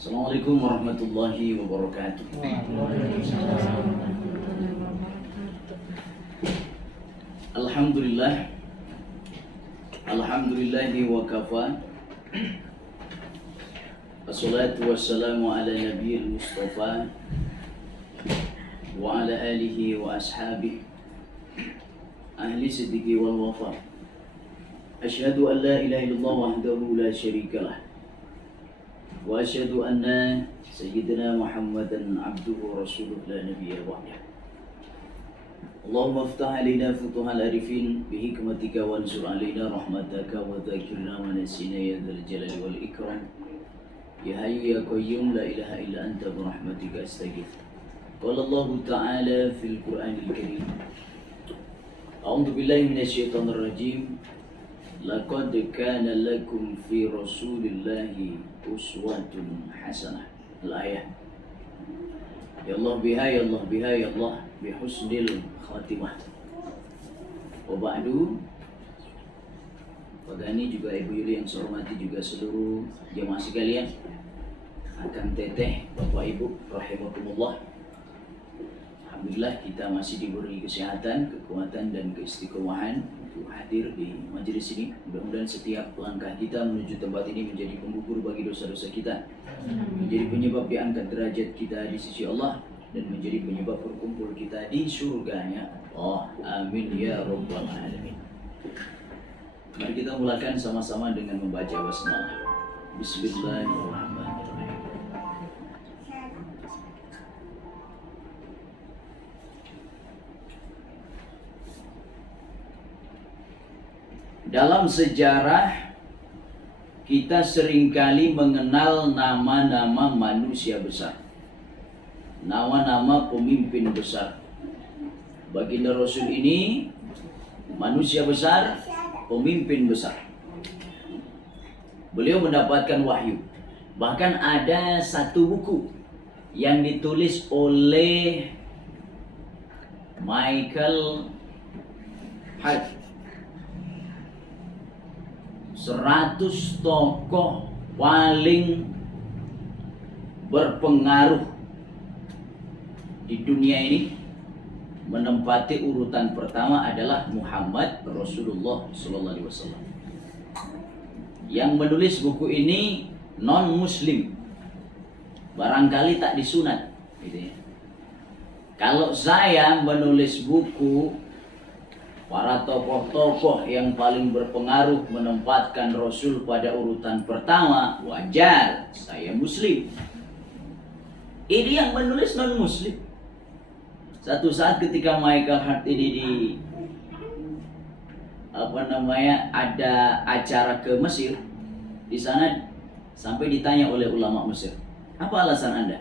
Assalamualaikum warahmatullahi wabarakatuh. Alhamdulillah. Alhamdulillahi wa kafa. Assalatu wassalamu ala nabiyil mustafa wa ala alihi wa ashabihi ahli siddiqi wal wafa. Asyhadu an la ilaha illallah wahdahu la syarikalah wa asyhadu anna sayyidina Muhammadan abduhu wa rasuluhu la nabiyya ba'dah. Allahumma aftah alaina futuhal arifin bihikmatika wansur alaina rahmataka wa dzakirna wa nasina ya dzal jalali wal ikram. Ya hayyu ya qayyum la ilaha illa anta bi rahmatika astaghfir. Qala Allah ta'ala fil Qur'anil Karim. A'udzu billahi minasyaitonir rajim. Laqad kana lakum fi Rasulillahi uswatun hasanah. Al-ayah. Ya Allah biha ya Allah biha ya Allah bihusnil khatimah. Wa ba'du. Pada ini juga Ibu Yuli yang saya hormati, juga seluruh jemaah sekalian, akan teteh Bapak Ibu rahimakumullah. Alhamdulillah kita masih diberi kesehatan, kekuatan dan keistiqomahan untuk hadir di majelis ini. Mudah-mudahan setiap langkah kita menuju tempat ini menjadi penggugur bagi dosa-dosa kita, menjadi penyebab diangkat derajat kita di sisi Allah, dan menjadi penyebab berkumpul kita di surganya Allah. Amin ya rabbal alamin. Mari kita mulakan sama-sama dengan membaca basmalah. Bismillahirrahmanirrahim. Dalam sejarah kita seringkali mengenal nama-nama manusia besar, nama-nama pemimpin besar. Baginda Rasul ini manusia besar, pemimpin besar. Beliau mendapatkan wahyu. Bahkan ada satu buku yang ditulis oleh Michael Hart. 100 tokoh paling berpengaruh di dunia ini. Menempati urutan pertama adalah Muhammad Rasulullah SAW. Yang menulis buku ini non-muslim, barangkali tak disunat gitu ya. Kalau saya menulis buku para tokoh-tokoh yang paling berpengaruh menempatkan Rasul pada urutan pertama, wajar, saya muslim. Ini yang menulis non-muslim. Satu saat ketika Michael Hart ini ada acara ke Mesir, di sana sampai ditanya oleh ulama Mesir, apa alasan Anda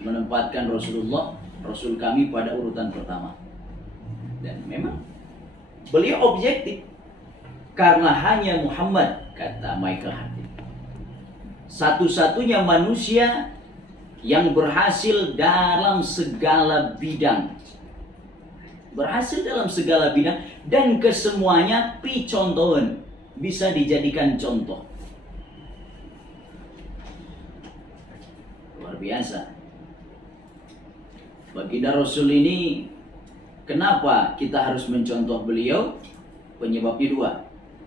menempatkan Rasulullah, Rasul kami pada urutan pertama? Dan memang beliau objektif, karena hanya Muhammad, kata Michael Hart, satu-satunya manusia yang berhasil dalam segala bidang. Berhasil dalam segala bidang dan kesemuanya picontohan, bisa dijadikan contoh. Luar biasa. Baginda Rasul ini, kenapa kita harus mencontoh beliau? Penyebabnya dua.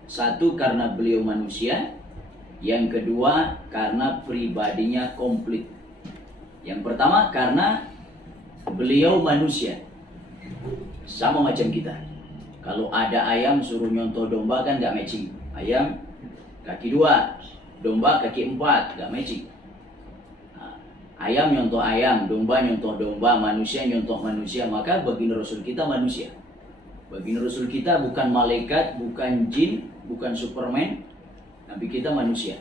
Satu, karena beliau manusia. Yang kedua, karena pribadinya komplit. Yang pertama, karena beliau manusia, sama macam kita. Kalau ada ayam suruh nyontoh domba kan gak matching. Ayam kaki 2, domba kaki 4, gak matching. Ayam nyontoh ayam, domba nyontoh domba, manusia nyontoh manusia. Maka baginda Rasul kita manusia. Baginda Rasul kita bukan malaikat, bukan jin, bukan Superman, tapi kita manusia.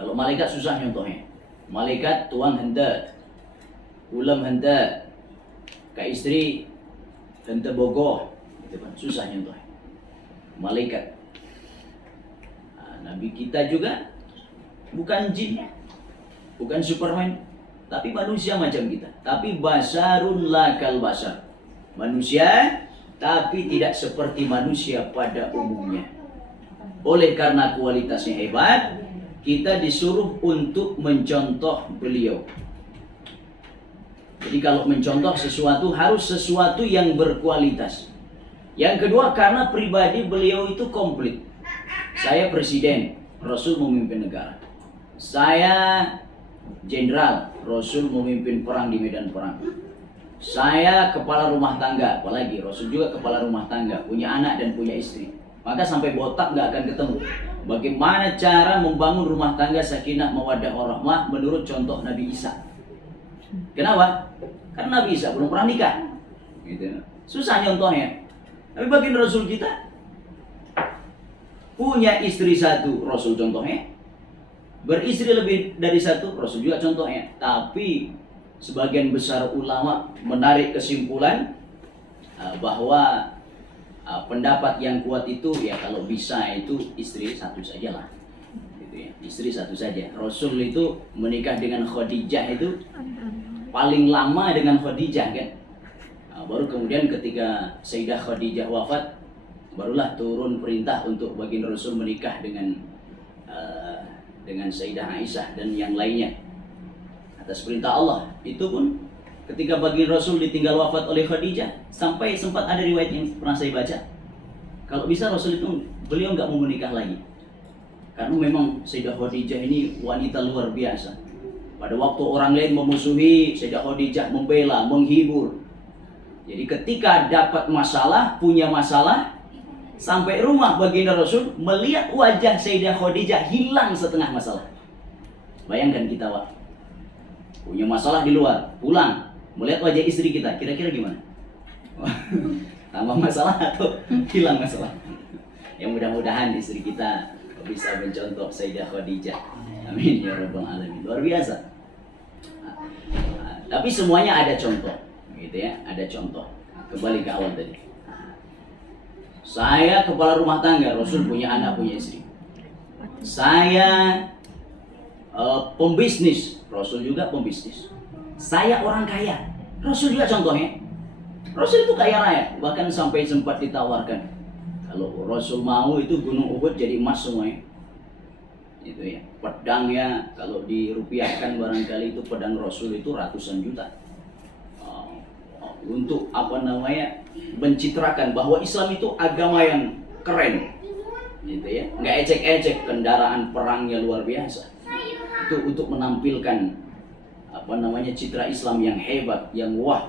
Kalau malaikat susah nyontohnya. Malaikat tuang hendak, ulam hendak, ke istri hendak bogoh, itu kan susah nyontohnya. Malaikat. Nabi kita juga bukan jin, bukan Superman, tapi manusia macam kita. Tapi basarun lakal basar, manusia tapi tidak seperti manusia pada umumnya. Oleh karena kualitasnya hebat, kita disuruh untuk mencontoh beliau. Jadi kalau mencontoh sesuatu harus sesuatu yang berkualitas. Yang kedua, karena pribadi beliau itu komplit. Saya presiden, Rasul memimpin negara. Saya jenderal, Rasul memimpin perang di medan perang. Saya kepala rumah tangga, apalagi Rasul juga kepala rumah tangga, punya anak dan punya istri. Maka sampai botak nggak akan ketemu. Bagaimana cara membangun rumah tangga sakinah mawaddah warahmah menurut contoh Nabi Isa? Kenapa? Karena Nabi Isa belum pernah nikah. Gitu. Susah nyontohnya. Tapi baginda Rasul kita punya istri satu, Rasul contohnya. Beristri lebih dari satu, Rasul juga contohnya. Tapi sebagian besar ulama menarik kesimpulan bahwa pendapat yang kuat itu ya kalau bisa itu istri satu saja lah, gitu ya, istri satu saja. Rasul itu menikah dengan Khadijah itu paling lama dengan Khadijah kan. Baru kemudian ketika Sayyidah Khadijah wafat, barulah turun perintah untuk baginda Rasul menikah dengan Sayyidah Aisyah dan yang lainnya atas perintah Allah. Itu pun ketika baginda Rasul ditinggal wafat oleh Khadijah, sampai sempat ada riwayat yang pernah saya baca, kalau bisa Rasul itu beliau nggak mau menikah lagi, karena memang Sayyidah Khadijah ini wanita luar biasa. Pada waktu orang lain memusuhi, Sayyidah Khadijah membela, menghibur. Jadi ketika dapat masalah, punya masalah, sampai rumah baginda Rasul melihat wajah Sayyidah Khadijah hilang setengah masalah. Bayangkan kita punya masalah di luar, pulang melihat wajah istri kita, kira-kira gimana? Tambah masalah atau hilang masalah? Yang mudah-mudahan istri kita bisa mencontoh Sayyidah Khadijah. Amin ya rabbal alamin. Luar biasa. Tapi semuanya ada contoh, gitu ya, ada contoh. Kembali ke awal tadi. Saya kepala rumah tangga, Rasul punya anak, punya istri. Saya pembisnis, Rasul juga pembisnis. Saya orang kaya, Rasul juga contohnya. Rasul itu kaya raya, bahkan sampai sempat ditawarkan kalau Rasul mau itu Gunung Uhud jadi emas semuanya. Itu ya, pedangnya kalau dirupiahkan barangkali itu pedang Rasul itu ratusan juta. Untuk mencitrakan bahwa Islam itu agama yang keren, gitu ya, nggak ecek-ecek, kendaraan perangnya luar biasa. Itu untuk menampilkan citra Islam yang hebat, yang wah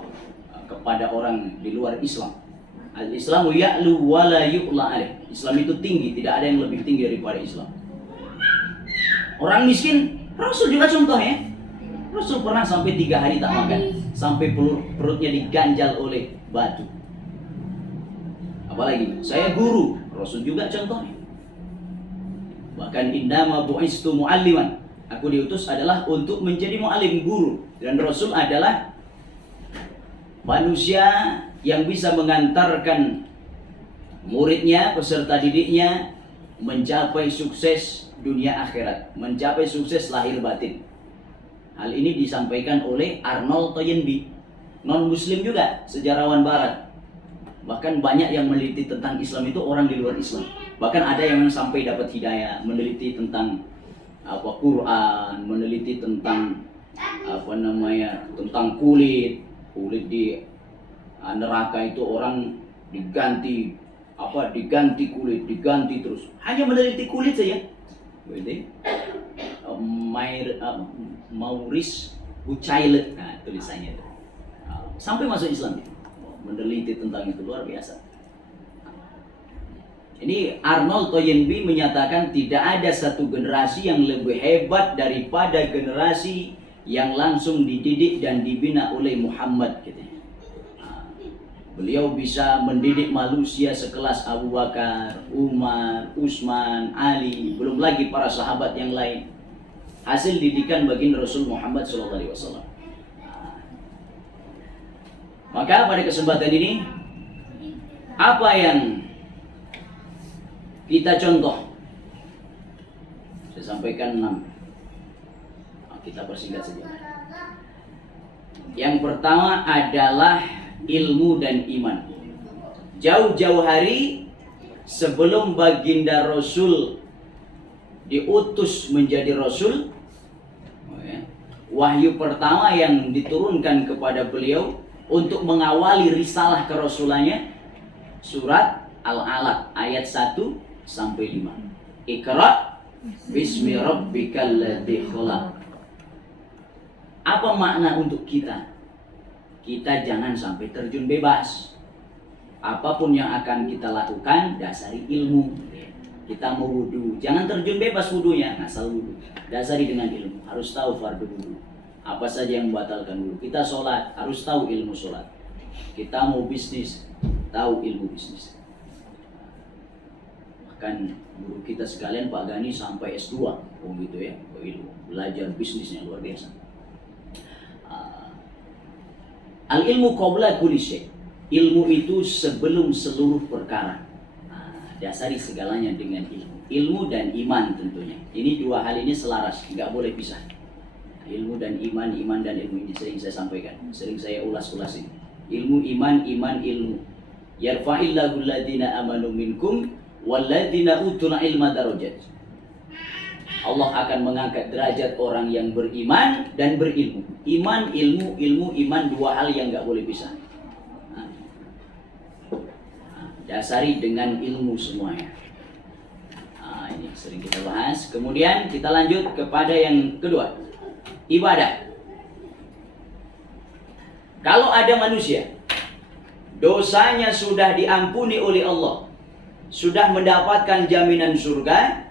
kepada orang di luar Islam. Al-Islamu ya'lu wa la yu'la alaih. Islam itu tinggi, tidak ada yang lebih tinggi daripada Islam. Orang miskin, Rasul juga contohnya. Rasul pernah sampai 3 hari tak makan, sampai perutnya diganjal oleh batu. Apalagi saya guru, Rasul juga contohnya. Bahkan innama bu'istu mu'alliman, aku diutus adalah untuk menjadi mu'allim, guru. Dan Rasul adalah manusia yang bisa mengantarkan muridnya, peserta didiknya mencapai sukses dunia akhirat, mencapai sukses lahir batin. Hal ini disampaikan oleh Arnold Toynbee, non-muslim juga, sejarawan barat. Bahkan banyak yang meneliti tentang Islam itu orang di luar Islam. Bahkan ada yang sampai dapat hidayah, meneliti tentang Quran, meneliti tentang tentang kulit di neraka itu orang diganti kulit, diganti terus. Hanya meneliti kulit saja. Maurice Bucaille, nah tulisannya itu. Sampai masuk Islam itu. Meneliti tentang itu luar biasa. Ini Arnold Toynbee menyatakan tidak ada satu generasi yang lebih hebat daripada generasi yang langsung dididik dan dibina oleh Muhammad, gitu. Beliau bisa mendidik manusia sekelas Abu Bakar, Umar, Utsman, Ali, belum lagi para sahabat yang lain. Hasil didikan baginda Rasul Muhammad SAW. Maka pada kesempatan ini, apa yang kita contoh? Saya sampaikan 6. Kita persingkat saja. Yang pertama adalah ilmu dan iman. Jauh-jauh hari sebelum baginda Rasul diutus menjadi rasul, wahyu pertama yang diturunkan kepada beliau untuk mengawali risalah kerasulannya surat Al-Alaq ayat 1 sampai 5. Iqra bismi rabbikal ladzi khalaq. Apa makna untuk kita? Kita jangan sampai terjun bebas. Apapun yang akan kita lakukan dasari ilmu. Kita mau wudu, jangan terjun bebas wudunya, asal wudu. Dasari dengan ilmu, harus tahu fardu wudu. Apa saja yang membatalkan wudu. Kita sholat, harus tahu ilmu sholat. Kita mau bisnis, tahu ilmu bisnis. Bahkan guru kita sekalian Pak Gani sampai S2, gitu ya, ilmu. Belajar bisnisnya luar biasa. Al-ilmu qabla kulli syai'. Ilmu itu sebelum seluruh perkara. Dasari segalanya dengan ilmu. Ilmu dan iman tentunya. Ini dua hal ini selaras, nggak boleh pisah. Ilmu dan iman, iman dan ilmu ini sering saya sampaikan, sering saya ulas-ulas ini. Ilmu, iman, iman, ilmu. Yarfa'illahu alladhina amanu minkum walladhina utul ilma darajat. Allah akan mengangkat derajat orang yang beriman dan berilmu. Iman, ilmu, ilmu, iman, dua hal yang nggak boleh pisah. Dasari dengan ilmu semuanya. Ini sering kita bahas. Kemudian kita lanjut kepada yang kedua, ibadah. Kalau ada manusia dosanya sudah diampuni oleh Allah, sudah mendapatkan jaminan surga,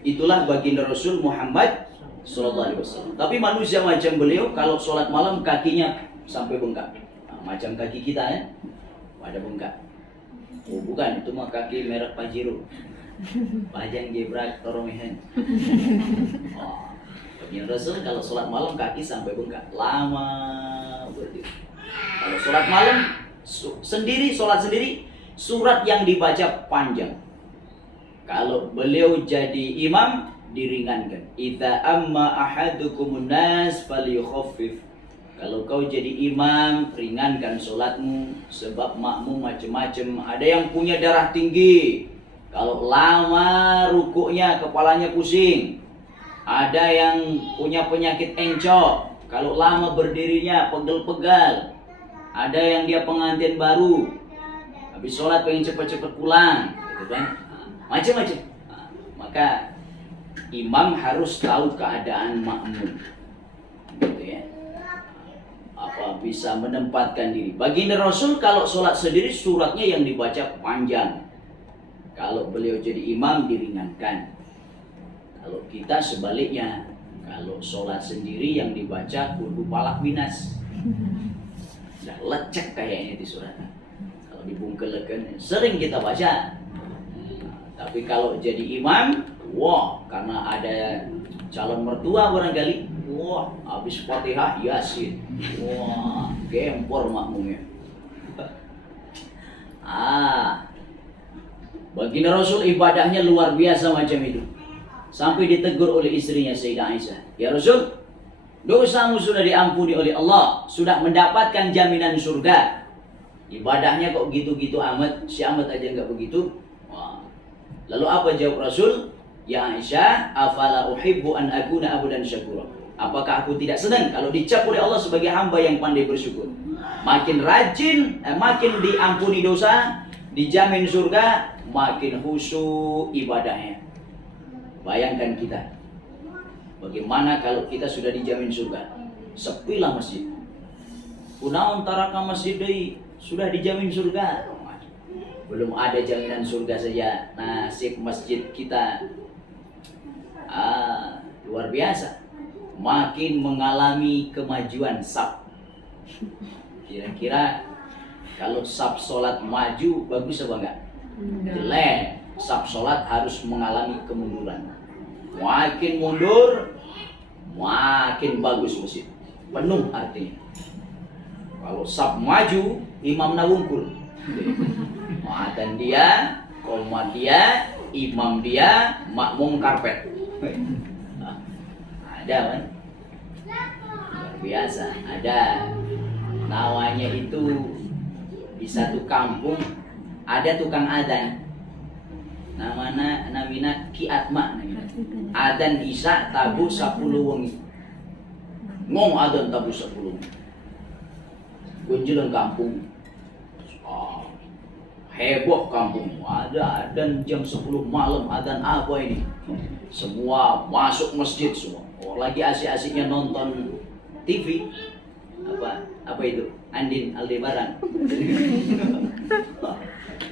itulah baginda Rasul Muhammad SAW. Tapi manusia macam beliau kalau sholat malam kakinya sampai bengkak, macam kaki kita ya, ada bengkak. Oh bukan, itu mah kaki merek Pajero, Pajang Gebrak Toromihen. Oh, baginda Rasul kalau sholat malam kaki sampai bengkak, lama berdiri. Kalau sholat malam sendiri, sholat sendiri, surat yang dibaca panjang. Kalau beliau jadi imam, diringankan. Idza amma ahadukumun nas falyukhaffif. Kalau kau jadi imam, ringankan sholatmu, sebab makmum macam-macam. Ada yang punya darah tinggi, kalau lama rukuknya kepalanya pusing. Ada yang punya penyakit encok, kalau lama berdirinya pegel-pegal. Ada yang dia pengantin baru, habis sholat pengen cepat-cepat pulang, gitu kan? Macam-macam. Maka imam harus tahu keadaan makmum, gitu ya. Apa bisa menempatkan diri. Baginda Rasul kalau sholat sendiri suratnya yang dibaca panjang. Kalau beliau jadi imam diringankan. Kalau kita sebaliknya, kalau sholat sendiri yang dibaca kudu palak minas. Sudah lecek kayaknya di suratnya. Kalau dibungkelkan sering kita baca. Tapi kalau jadi imam, wah, karena ada calon mertua barangkali, wah, habis Fatihah Yasin, wah, gempor makmumnya. Baginda Rasul ibadahnya luar biasa macam itu. Sampai ditegur oleh istrinya Sayyidah Aisyah, ya Rasul, dosamu sudah diampuni oleh Allah, sudah mendapatkan jaminan surga. Ibadahnya kok gitu-gitu amat, si amat aja nggak begitu. Wah. Lalu apa jawab Rasul? Ya Aisyah, afala uhibbu an akuna abudan syakura. Apakah aku tidak senang kalau dicap oleh Allah sebagai hamba yang pandai bersyukur? Makin rajin, makin diampuni dosa, dijamin surga, makin khusyuk ibadahnya. Bayangkan kita, bagaimana kalau kita sudah dijamin surga? Sepilah masjid. Kunaon taraka masjid deui, sudah dijamin surga. Belum ada jaminan surga saja, nasib masjid kita luar biasa. Makin mengalami kemajuan saf. Kira-kira kalau saf sholat maju bagus apa enggak? Jelek. Saf sholat harus mengalami kemunduran. Makin mundur, makin bagus masjid. Penuh artinya. Kalau saf maju, imam wungkul. Muatan dia, qomat dia, imam dia, makmum karpet. Ada kan? Luar biasa. Ada. Namanya itu di satu kampung ada tukang adzan. Namina Ki Atma namanya. Adzan isya tabu 10 wengi. Ngomong adzan tabu 10. Gunjelan kampung. Heboh kampung, ada adzan jam 10 malam, adzan apa ini? Semua masuk masjid semua. Oh, lagi asik-asiknya nonton TV. Apa itu? Andin Aldebaran.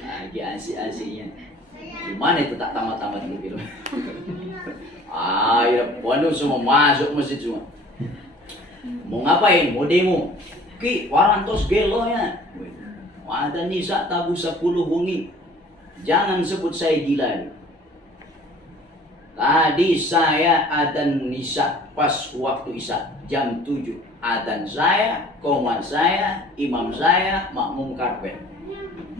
Lagi asik-asiknya. Gimana itu tak tamat-tamat gitu. Ya penuh semua masuk masjid semua. Mau ngapain? Mau demo? Ki, warantos gelo ya. Adzan isya tabu 10 wengi. Jangan sebut saya gila. Tadi saya adzan isya pas waktu isya jam 7. Adzan saya, qomat saya, imam saya, makmum karpet.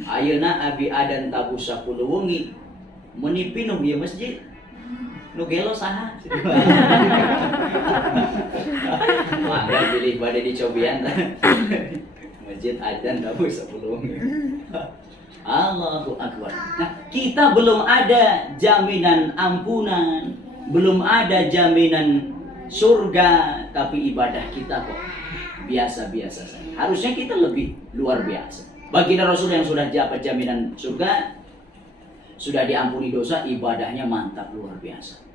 Ayeuna abi adzan tabu 10 wengi. Meni pinuh ya masjid. Nu gelo saha. Mangga pilih pada dicobian. Masjid adzan tabu 10 wengi. Allahu Akbar. Nah, kita belum ada jaminan ampunan, belum ada jaminan surga, tapi ibadah kita kok biasa-biasa saja. Harusnya kita lebih luar biasa. Baginda Rasul yang sudah dapat jaminan surga, sudah diampuni dosa, ibadahnya mantap luar biasa.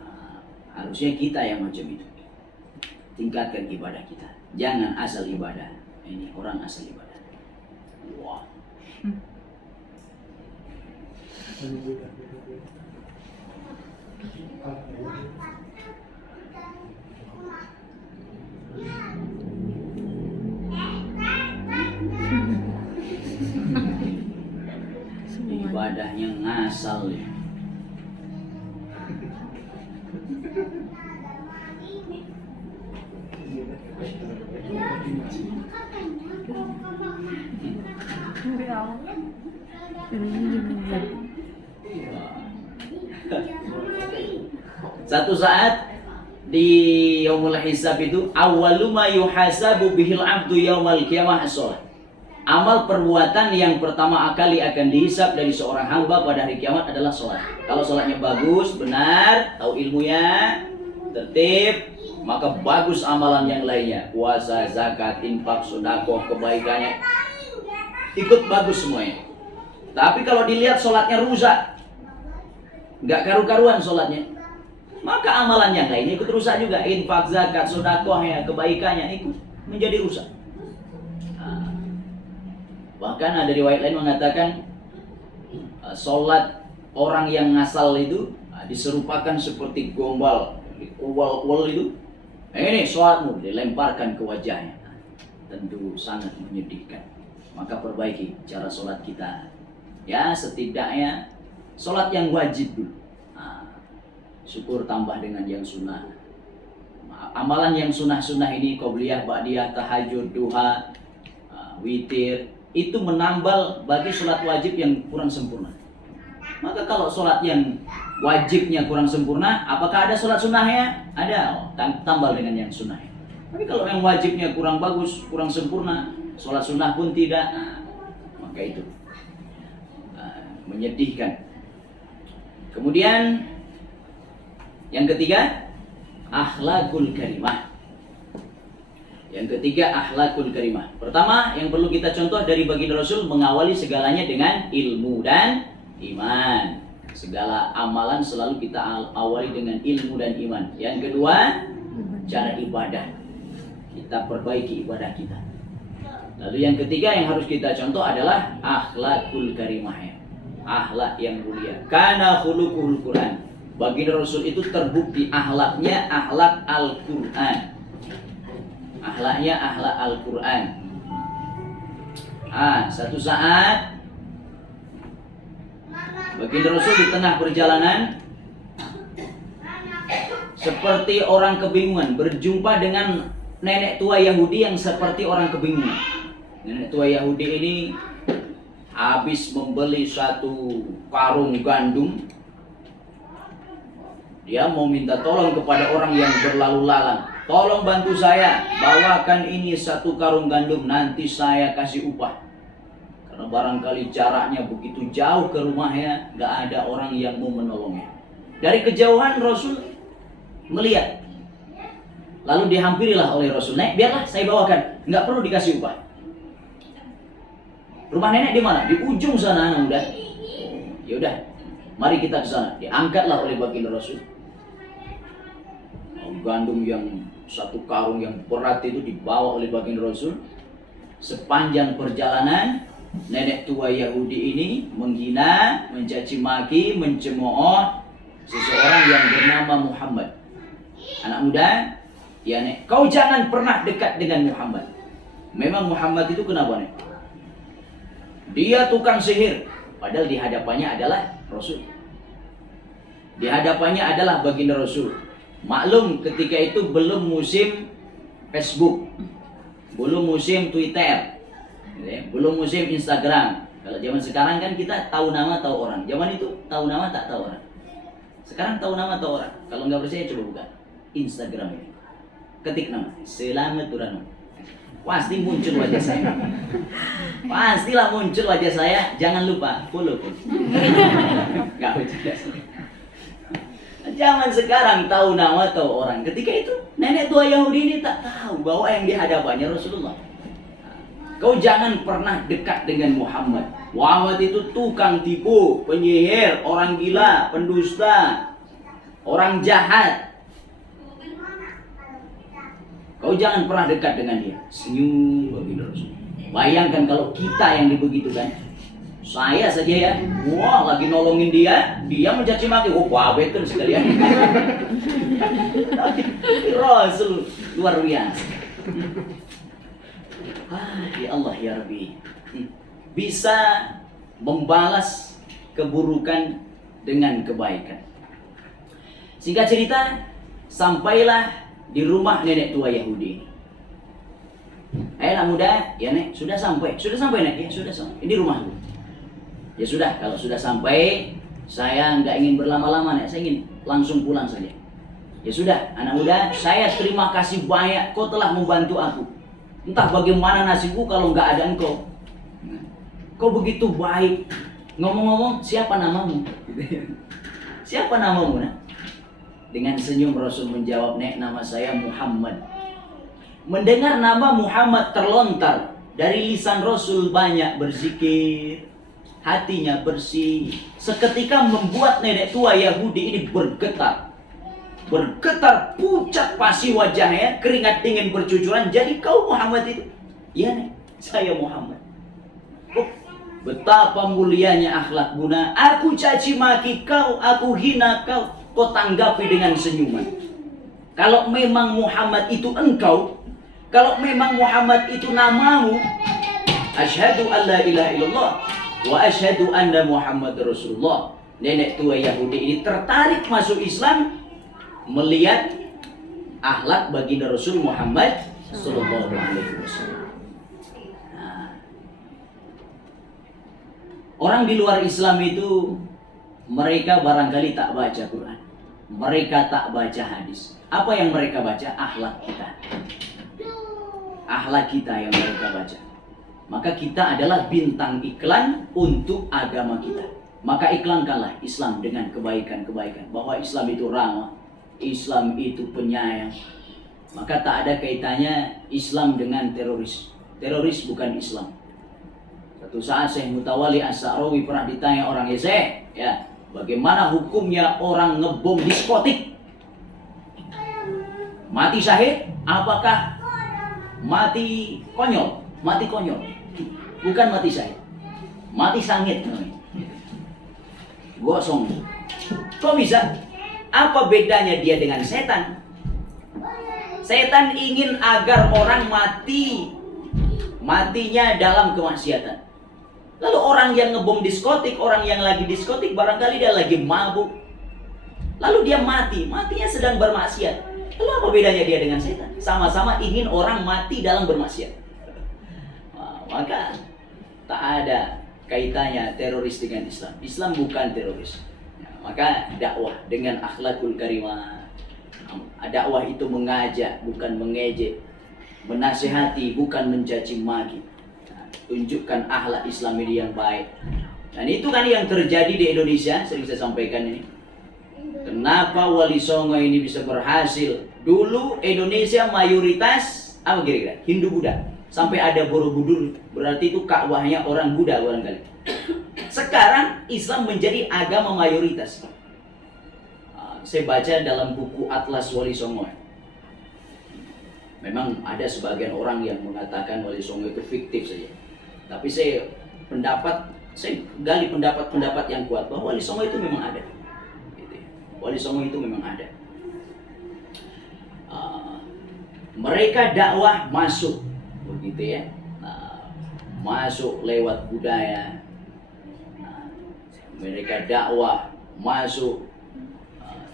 Nah, harusnya kita yang macam itu. Tingkatkan ibadah kita. Jangan asal ibadah. Ini orang asal ibadah. Wah. Ibadahnya ngasal ya. Satu saat di yaumul hisab itu awwalu ma yuhasabu bihil abdu yaumal qiyamah as-shalah. Amal perbuatan yang pertama kali akan dihisab dari seorang hamba pada hari kiamat adalah sholat. Kalau sholatnya bagus, benar, tahu ilmunya, tertib, maka bagus amalan yang lainnya. Puasa, zakat, infak, sedekah, kebaikannya ikut bagus semuanya. Tapi kalau dilihat sholatnya rusak, nggak karu-karuan sholatnya, maka amalan yang lainnya ikut rusak juga. Infak, zakat, sedekahnya, kebaikannya ikut menjadi rusak. Bahkan ada riwayat lain mengatakan sholat orang yang ngasal itu diserupakan seperti gombal, uwal itu. Ini sholatmu dilemparkan ke wajahnya. Tentu sangat menyedihkan. Maka perbaiki cara sholat kita. Ya setidaknya sholat yang wajib dulu. Syukur tambah dengan yang sunnah. Amalan yang sunnah-sunnah ini qobliyah, ba'diyah, tahajud, duha, witir, itu menambal bagi sholat wajib yang kurang sempurna. Maka kalau sholat yang wajibnya kurang sempurna, apakah ada sholat sunnahnya? Ada, tambal dengan yang sunnahnya. Tapi kalau yang wajibnya kurang bagus, kurang sempurna, sholat sunnah pun tidak, maka itu menyedihkan. Kemudian yang ketiga, akhlakul karimah. Yang ketiga, akhlakul karimah. Pertama, yang perlu kita contoh dari baginda Rasul, mengawali segalanya dengan ilmu dan iman. Segala amalan selalu kita awali dengan ilmu dan iman. Yang kedua, cara ibadah. Kita perbaiki ibadah kita. Lalu yang ketiga yang harus kita contoh adalah akhlakul karimah. Akhlak yang mulia. Kana khuluqul Quran. Baginda Rasul itu terbukti akhlaknya akhlak Al-Quran. Akhlaknya akhlak Al-Quran. Satu saat baginda Rasul di tengah perjalanan seperti orang kebingungan, berjumpa dengan nenek tua Yahudi yang seperti orang kebingungan. Nenek tua Yahudi ini habis membeli satu karung gandum. Dia mau minta tolong kepada orang yang berlalu lalang. Tolong bantu saya, bawakan ini satu karung gandum, nanti saya kasih upah. Karena barangkali jaraknya begitu jauh ke rumahnya, gak ada orang yang mau menolongnya. Dari kejauhan Rasul melihat. Lalu dihampirilah oleh Rasul. Nek, biarlah saya bawakan. Nggak perlu dikasih upah. Rumah nenek di mana? Di ujung sana, anak muda. Ya udah, mari kita ke sana. Diangkatlah oleh baginda Rasul. Gandum yang satu karung yang berat itu dibawa oleh baginda Rasul. Sepanjang perjalanan, nenek tua Yahudi ini menghina, mencaci maki, mencemooh seseorang yang bernama Muhammad. Anak muda, ya nek, kau jangan pernah dekat dengan Muhammad. Memang Muhammad itu kenapa nek? Dia tukang sihir, padahal di hadapannya adalah Rasul. Di hadapannya adalah baginda Rasul. Maklum ketika itu belum musim Facebook, belum musim Twitter, belum musim Instagram. Kalau zaman sekarang kan kita tahu nama tahu orang. Zaman itu tahu nama tak tahu orang. Sekarang tahu nama tahu orang. Kalau nggak percaya coba buka Instagram ini. Ketik nama Selamat Turano. Pasti muncul wajah saya. Pastilah muncul wajah saya. Jangan lupa follow. Nggak bercanda. Zaman sekarang tahu nama tahu orang. Ketika itu nenek tua Yahudi ini tak tahu bahwa yang dihadapannya Rasulullah. Kau jangan pernah dekat dengan Muhammad. Muhammad itu tukang tipu, penyihir, orang gila, pendusta, orang jahat. Kau jangan pernah dekat dengan dia. Senyum baginda Rasul. Bayangkan kalau kita yang dibegitukan. Saya saja ya, wah lagi nolongin dia mencaci maki, oh babetun sekalian. Rasul luar biasa. Ya Allah ya Rabbi, bisa membalas keburukan dengan kebaikan. Singkat cerita, sampailah di rumah nenek tua Yahudi. Anak muda, ya nek, sudah sampai nek, ya sudah sampai. Ini rumahku. Ya sudah, kalau sudah sampai, saya nggak ingin berlama-lama nek, saya ingin langsung pulang saja. Ya sudah, anak muda, saya terima kasih banyak, kau telah membantu aku. Entah bagaimana nasibku kalau nggak ada engkau. Kau begitu baik. Ngomong-ngomong, siapa namamu? Siapa namamu? Nah? Dengan senyum Rasul menjawab, nek, nama saya Muhammad. Mendengar nama Muhammad terlontar dari lisan Rasul banyak berzikir. Hatinya bersih. Seketika membuat nenek tua Yahudi ini bergetar. Bergetar, pucat pasi wajahnya, keringat dingin bercucuran. Jadi kau Muhammad itu? Ya nek, saya Muhammad. Oh, betapa mulianya akhlak guna. Aku caci maki kau, aku hina kau. Kau tanggapi dengan senyuman. Kalau memang Muhammad itu engkau, kalau memang Muhammad itu namamu, asyhadu an la ilaha illallah wa asyhadu anna Muhammad Rasulullah. Nenek tua Yahudi ini tertarik masuk Islam melihat akhlak baginda Rasul Muhammad sallallahu alaihi wasallam. Orang di luar Islam itu mereka barangkali tak baca Quran. Mereka tak baca hadis. Apa yang mereka baca? Akhlak kita. Akhlak kita yang mereka baca. Maka kita adalah bintang iklan untuk agama kita. Maka iklankanlah Islam dengan kebaikan-kebaikan. Bahwa Islam itu ramah, Islam itu penyayang. Maka tak ada kaitannya Islam dengan teroris. Teroris bukan Islam. Satu saat Syekh Mutawalli As-Sa'rawi pernah ditanya orang, ya Syekh, ya, bagaimana hukumnya orang ngebom diskotik? Mati syahid? Apakah mati konyol? Mati konyol. Bukan mati syahid. Mati sangit. Gosong. Kok bisa? Apa bedanya dia dengan setan? Setan ingin agar orang mati. Matinya dalam kemaksiatan. Lalu orang yang ngebom diskotik, orang yang lagi diskotik, barangkali dia lagi mabuk. Lalu dia mati. Matinya sedang bermaksiat. Lalu apa bedanya dia dengan setan? Sama-sama ingin orang mati dalam bermaksiat. Maka tak ada kaitannya teroris dengan Islam. Islam bukan teroris. Maka dakwah dengan akhlakul karimah. Dakwah itu mengajak, bukan mengejek. Menasihati, bukan mencaci maki. Tunjukkan akhlak Islam ini yang baik. Dan itu kan yang terjadi di Indonesia, sering saya sampaikan ini. Kenapa Wali Songo ini bisa berhasil? Dulu Indonesia mayoritas apa kira-kira? Hindu Buddha. Sampai ada Borobudur, berarti itu Ka'bahnya orang Buddha barangkali. Sekarang Islam menjadi agama mayoritas. Saya baca dalam buku Atlas Wali Songo. Memang ada sebagian orang yang mengatakan Wali Songo itu fiktif saja. Tapi saya gali pendapat-pendapat yang kuat bahwa Wali Songo itu memang ada. Wali Songo itu memang ada. Mereka dakwah masuk, begitu ya, masuk lewat budaya. Mereka dakwah masuk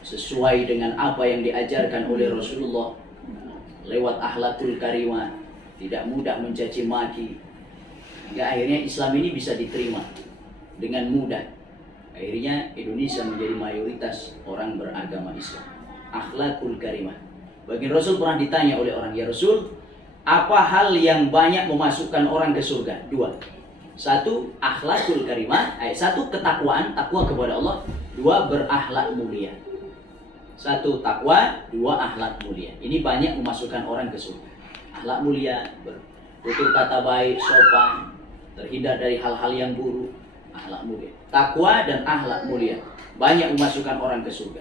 sesuai dengan apa yang diajarkan oleh Rasulullah lewat akhlakul karimah, tidak mudah mencaci maki. Hingga akhirnya Islam ini bisa diterima dengan mudah. Akhirnya Indonesia menjadi mayoritas orang beragama Islam. Akhlakul karimah. Baginda Rasul pernah ditanya oleh orang, ya Rasul, apa hal yang banyak memasukkan orang ke surga? 2. 1, akhlakul karimah. 1, ketakwaan, takwa kepada Allah. 2, berakhlak mulia. 1, takwa. 2, akhlak mulia. Ini banyak memasukkan orang ke surga. Akhlak mulia, bertutur kata baik, sopan, terhindar dari hal-hal yang buruk. Akhlak mulia, takwa dan akhlak mulia banyak memasukkan orang ke surga.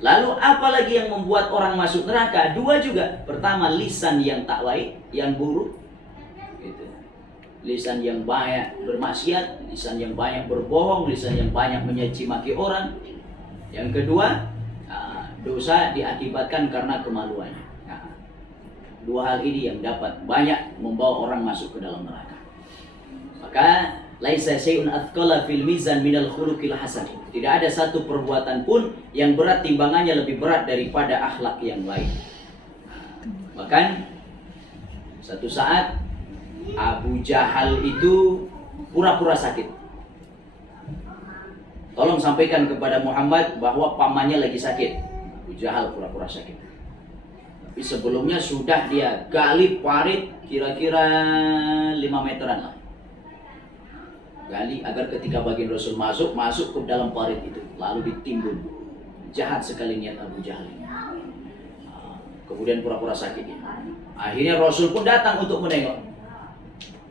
Lalu apa lagi yang membuat orang masuk neraka? 2 juga. Pertama, lisan yang tak baik, yang buruk. Gitu. Lisan yang banyak bermaksiat, lisan yang banyak berbohong, lisan yang banyak mencaci maki orang. Yang kedua, dosa diakibatkan karena kemaluannya. 2 hal ini yang dapat banyak membawa orang masuk ke dalam neraka. Maka laisa syai'un athqala fil mizan minal khuluqil hasan. Tidak ada satu perbuatan pun yang berat timbangannya lebih berat daripada akhlak yang baik. Bahkan satu saat Abu Jahal itu pura-pura sakit. Tolong sampaikan kepada Muhammad bahwa pamannya lagi sakit. Abu Jahal pura-pura sakit. Tapi sebelumnya sudah dia gali parit kira-kira 5 meteran lah. Gali agar ketika baginda Rasul masuk ke dalam parit itu, lalu ditimbun. Jahat sekali niat Abu Jahal. Kemudian pura-pura sakit. Akhirnya Rasul pun datang untuk menengok.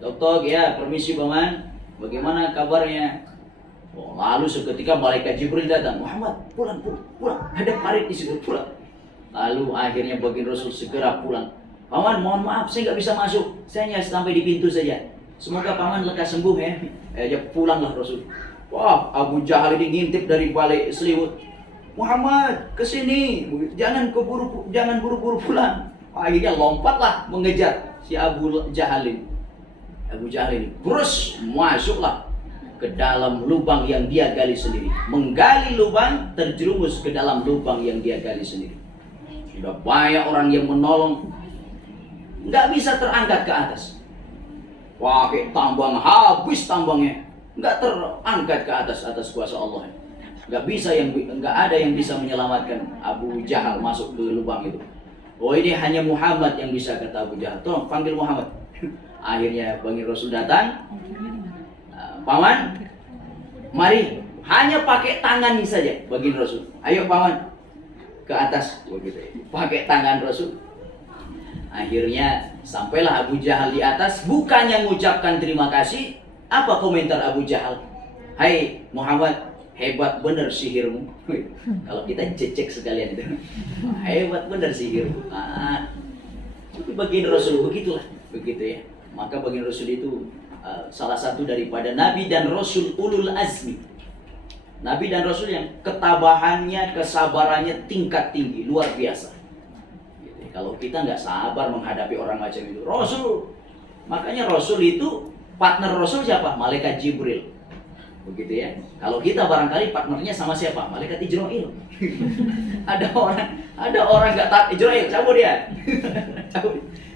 Dokter, ya permisi paman, bagaimana kabarnya? Lalu seketika malaikat Jibril datang. Muhammad, pulang, ada parit di situ, pulang. Lalu akhirnya baginda Rasul segera pulang. Paman, mohon maaf, saya nggak bisa masuk. Saya hanya sampai di pintu saja. Semoga paman lekas sembuh ya. Pulanglah Rasul. Wah, Abu Jahal ini ngintip dari balik selimut. Muhammad, kesini. Jangan buru-buru pulang. Akhirnya lompatlah mengejar si Abu Jahal ini. Abu Jahal ini terus masuklah ke dalam lubang yang dia gali sendiri. Menggali lubang, terjerumus ke dalam lubang yang dia gali sendiri. Sudah banyak orang yang menolong, nggak bisa terangkat ke atas. Pakai tambang, habis tambangnya, nggak terangkat ke atas kuasa Allah. Nggak ada yang bisa menyelamatkan Abu Jahal masuk ke lubang itu. Oh, ini hanya Muhammad yang bisa, kata Abu Jahal. Tolong panggil Muhammad. Akhirnya baginda Rasul datang. Paman, mari, hanya pakai tangan ini saja baginda Rasul. Ayo paman, ke atas. Begitu. Pakai tangan Rasul. Akhirnya sampailah Abu Jahal di atas, bukannya mengucapkan terima kasih. Apa komentar Abu Jahal? Hai Muhammad, hebat benar sihirmu. Kalau kita cecek sekalian itu. Hebat benar sihirmu. Tapi baginda Rasul begitulah, begitu ya. Maka baginda Rasul itu salah satu daripada Nabi dan Rasul ulul azmi. Nabi dan Rasul yang ketabahannya, kesabarannya tingkat tinggi, luar biasa. Kalau kita nggak sabar menghadapi orang macam itu, Rasul, makanya Rasul itu partner Rasul siapa? Malaikat Jibril, begitu ya. Kalau kita barangkali partnernya sama siapa? Malaikat Israil. ada orang nggak taat Israil, cabut dia.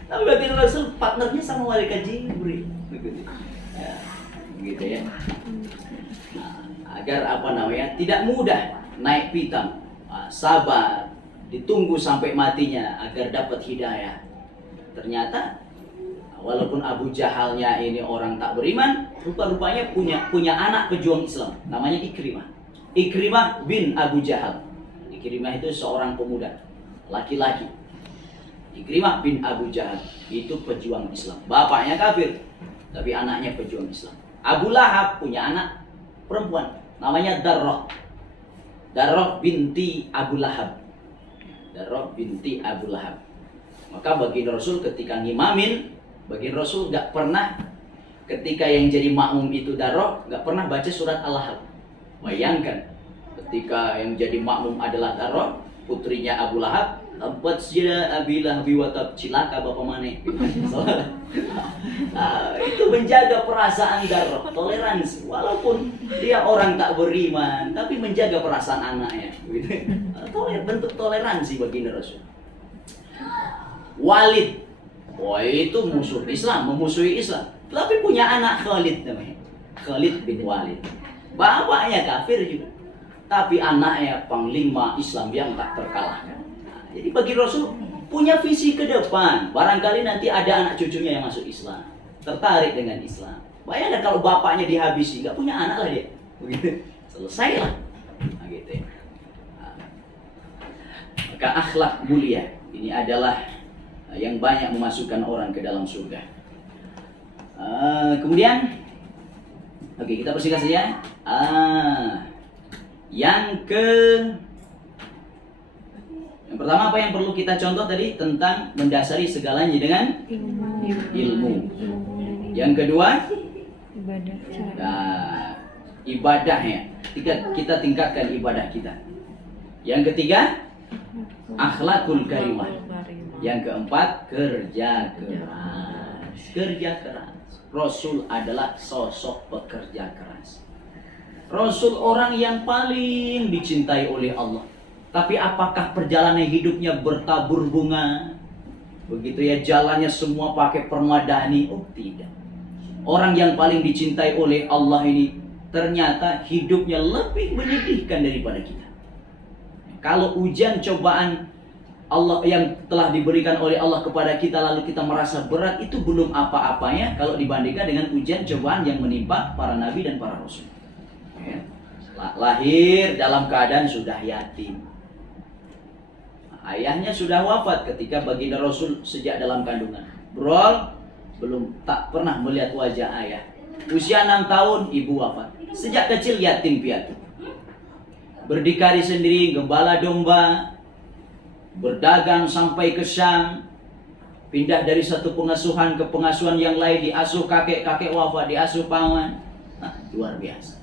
Tapi baginda Rasul partnernya sama Malaikat Jibril, begitu. Ya, begitu ya. Agar tidak mudah naik pitam, sabar. Ditunggu sampai matinya agar dapat hidayah. Ternyata walaupun Abu Jahalnya ini orang tak beriman, rupa-rupanya punya anak pejuang Islam, namanya Ikrimah bin Abu Jahal. Ikrimah itu seorang pemuda, laki-laki. Ikrimah bin Abu Jahal itu pejuang Islam. Bapaknya kafir, tapi anaknya pejuang Islam. Abu Lahab punya anak perempuan, namanya Darrah. Darrah binti Abu Lahab. Darrah binti Abu Lahab. Maka baginda Rasul ketika ngimamin, baginda Rasul gak pernah, ketika yang jadi makmum itu Darrah, gak pernah baca surat Al-Lahab. Bayangkan, ketika yang jadi makmum adalah Darrah, putrinya Abu Lahab, tempat sila abilah biwatab, cilaka bapak mane. Itu menjaga perasaan Darrah, toleransi. Walaupun dia orang tak beriman, tapi menjaga perasaan anaknya. Bentuk toleransi baginda Rasul. Walid, itu musuh Islam, memusuhi Islam, tapi punya anak Khalid namanya, Khalid bin Walid. Bapaknya kafir juga, tapi anaknya panglima Islam yang tak terkalahkan. Jadi bagi Rasul punya visi ke depan. Barangkali nanti ada anak cucunya yang masuk Islam, tertarik dengan Islam. Bayangkan kalau bapaknya dihabisi, nggak punya anak lah dia. Begitu, selesai lah. Nah, gitu ya. Maka akhlak mulia ini adalah yang banyak memasukkan orang ke dalam surga. Kemudian, oke, kita persingkat saja. Yang pertama apa yang perlu kita contoh tadi tentang mendasari segalanya dengan ilmu. Yang kedua, ibadahnya. Kita tingkatkan ibadah kita. Yang ketiga, akhlakul karimah. Yang keempat, kerja keras. Kerja keras. Rasul adalah sosok pekerja keras. Rasul orang yang paling dicintai oleh Allah. Tapi apakah perjalanan hidupnya bertabur bunga? Begitu ya, jalannya semua pakai permadani? Oh tidak. Orang yang paling dicintai oleh Allah ini ternyata hidupnya lebih menyedihkan daripada kita. Kalau ujian cobaan Allah yang telah diberikan oleh Allah kepada kita lalu kita merasa berat, itu belum apa-apanya kalau dibandingkan dengan ujian cobaan yang menimpa para nabi dan para rasul. Ya. Lahir dalam keadaan sudah yatim. Ayahnya sudah wafat ketika baginda Rasul sejak dalam kandungan. Bro, belum tak pernah melihat wajah ayah. Usia 6 tahun ibu wafat. Sejak kecil yatim piatu. Berdikari sendiri, gembala domba, berdagang sampai ke Syam, pindah dari satu pengasuhan ke pengasuhan yang lain, diasuh kakek wafat, diasuh paman. Luar biasa.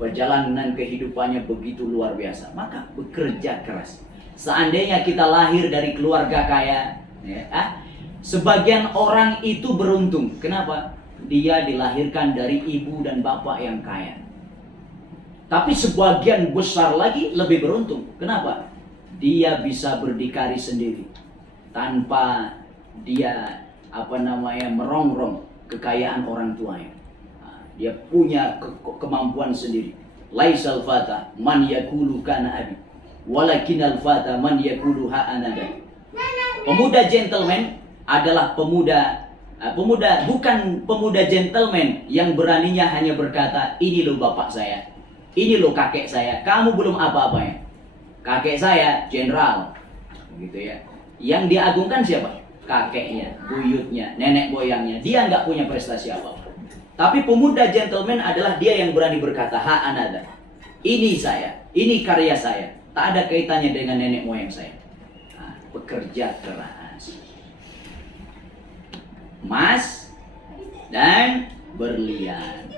Perjalanan kehidupannya begitu luar biasa. Maka bekerja keras. Seandainya kita lahir dari keluarga kaya, sebagian orang itu beruntung. Kenapa? Dia dilahirkan dari ibu dan bapak yang kaya. Tapi sebagian besar lagi lebih beruntung. Kenapa? Dia bisa berdikari sendiri tanpa dia merongrong kekayaan orang tuanya. Dia punya kemampuan sendiri. Laisal fata man yakulu kana abi, walakinal fata man yakulu ha anada. Pemuda gentleman adalah pemuda bukan pemuda gentleman yang beraninya hanya berkata, ini loh bapak saya, ini loh kakek saya, kamu belum apa-apanya. Kakek saya jenderal, gitu ya. Yang diagungkan siapa? Kakeknya, buyutnya, nenek moyangnya. Dia nggak punya prestasi apa-apa. Tapi pemuda gentleman adalah dia yang berani berkata, ha anada, ini saya, ini karya saya. Tak ada kaitannya dengan nenek moyang saya. Nah, bekerja keras, emas dan berlian.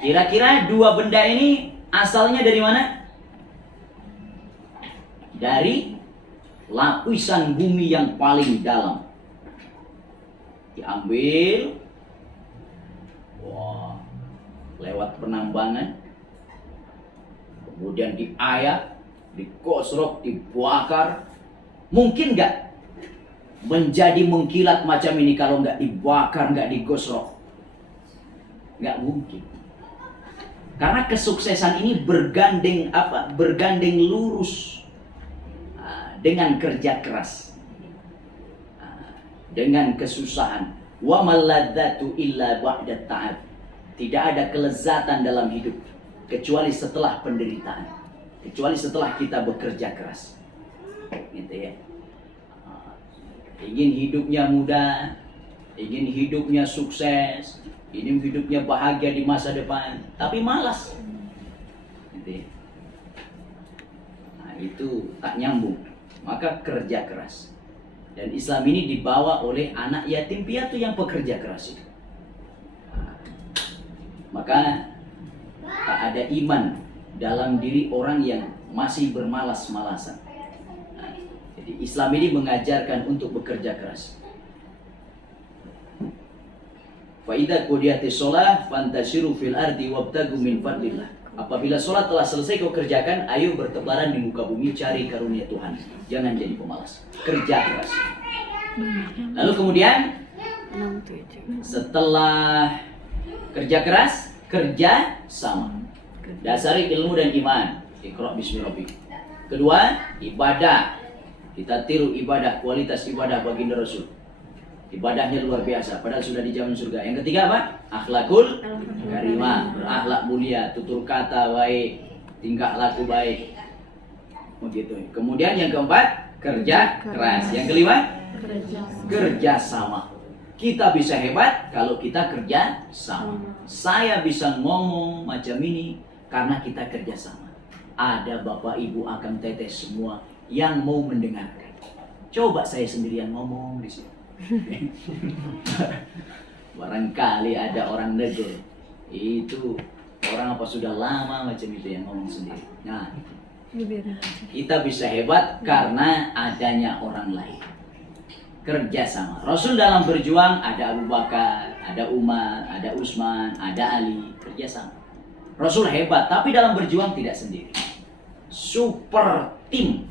Kira-kira dua benda ini asalnya dari mana? Dari lapisan bumi yang paling dalam. Diambil, lewat penambangan, kemudian diayak, digosrok, dibakar. Mungkin nggak menjadi mengkilat macam ini kalau nggak dibakar, nggak digosrok? Nggak mungkin. Karena kesuksesan ini bergandeng lurus dengan kerja keras, dengan kesusahan. Wa maladzatu illa ba'da ta'ab. Tidak ada kelezatan dalam hidup kecuali setelah penderitaan. kecuali setelah kita bekerja keras. Gitu ya. Ingin hidupnya mudah, ingin hidupnya sukses, ingin hidupnya bahagia di masa depan, tapi malas. Gitu ya. Nah, itu tak nyambung. Maka kerja keras. Dan Islam ini dibawa oleh anak yatim piatu yang pekerja keras itu. Maka tak ada iman dalam diri orang yang masih bermalas-malasan. Nah, jadi Islam ini mengajarkan untuk bekerja keras. Fa idza qudiyatis shalah fantashiru fil ardi wabtagu min fadlillah. Apabila sholat telah selesai kau kerjakan, ayo bertebaran di muka bumi cari karunia Tuhan. Jangan jadi pemalas. Kerja keras. Lalu kemudian setelah kerja keras, kerja sama. Dasari ilmu dan iman. Iqra bismi rabbik. Kedua, ibadah. Kita tiru ibadah, kualitas ibadah baginda Rasul. Ibadahnya luar biasa, padahal sudah di zaman surga. Yang ketiga apa? Akhlakul karimah, berakhlak mulia, tutur kata baik, tingkah laku baik. Begitu. Kemudian yang keempat, kerja keras. Yang kelima, kerja sama. Kita bisa hebat kalau kita kerja sama. Saya bisa ngomong macam ini karena kita kerja sama. Ada bapak ibu akang teteh semua yang mau mendengarkan. Coba saya sendirian ngomong di sini. Barangkali ada orang negur, itu orang apa sudah lama macam itu yang ngomong sendiri. Nah, kita bisa hebat karena adanya orang lain. Kerja sama. Rasul dalam berjuang ada Abu Bakar, ada Umar, ada Utsman, ada Ali. Kerja sama. Rasul hebat, tapi dalam berjuang tidak sendiri. Super tim,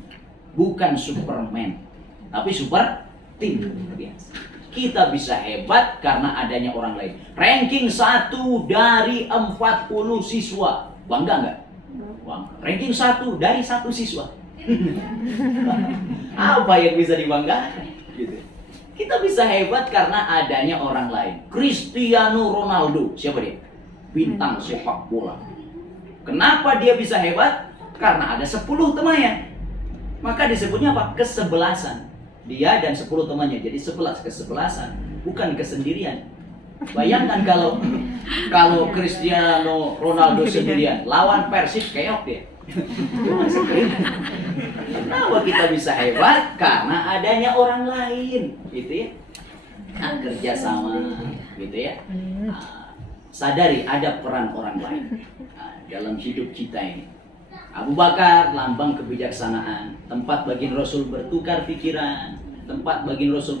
bukan Superman, tapi super tim. Kita bisa hebat karena adanya orang lain. Ranking 1 dari 40 siswa. Bangga nggak? Bangga. Ranking 1 dari 1 siswa. Apa yang bisa dibanggakan? Gitu. Kita bisa hebat karena adanya orang lain. Cristiano Ronaldo, siapa dia? Bintang sepak bola. Kenapa dia bisa hebat? Karena ada 10 temannya. Maka disebutnya apa? Kesebelasan. Dia dan 10 temannya, jadi 11, kesebelasan, bukan kesendirian. Bayangkan kalau Cristiano Ronaldo sendirian, lawan Persib keok dia. Kenapa kita bisa hebat? Karena adanya orang lain, gitu ya. Nah, kerja sama, gitu ya. Sadari ada peran orang lain dalam hidup kita ini. Abu Bakar, lambang kebijaksanaan, tempat baginda Rasul bertukar pikiran, tempat baginda Rasul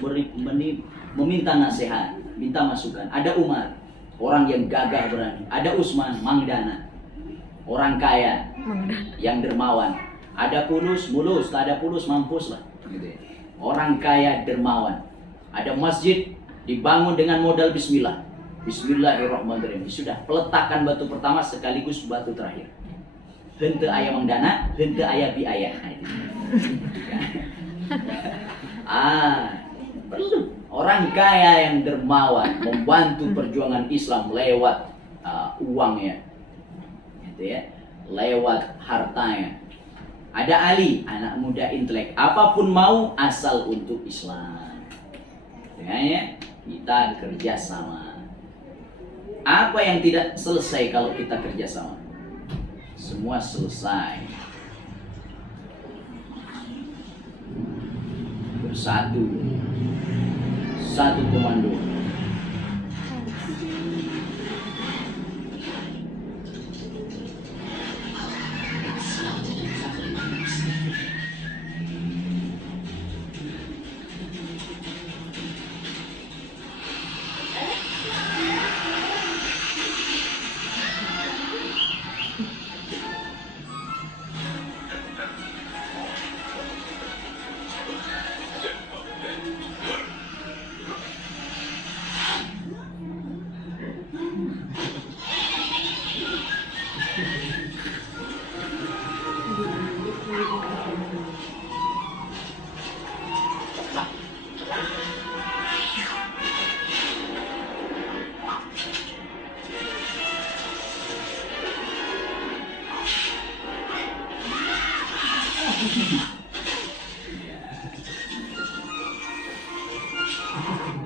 meminta nasihat, minta masukan. Ada Umar, orang yang gagah berani. Ada Utsman, mangdana, orang kaya, yang dermawan. Ada Pulus, mulus, tak ada Pulus, mampus lah. Gitu ya. Orang kaya, dermawan. Ada masjid, dibangun dengan modal bismillah. Bismillahirrahmanirrahim. Sudah, peletakan batu pertama sekaligus batu terakhir. Hente ayah mangdana, hente ayah bi ayah. Perlu orang kaya yang dermawan membantu perjuangan Islam lewat uangnya, gitu ya, lewat hartanya. Ada Ali, anak muda intelek, apapun mau asal untuk Islam. Ya, kita kerja sama. Apa yang tidak selesai kalau kita kerja sama? Semua selesai. Bersatu. Satu komando.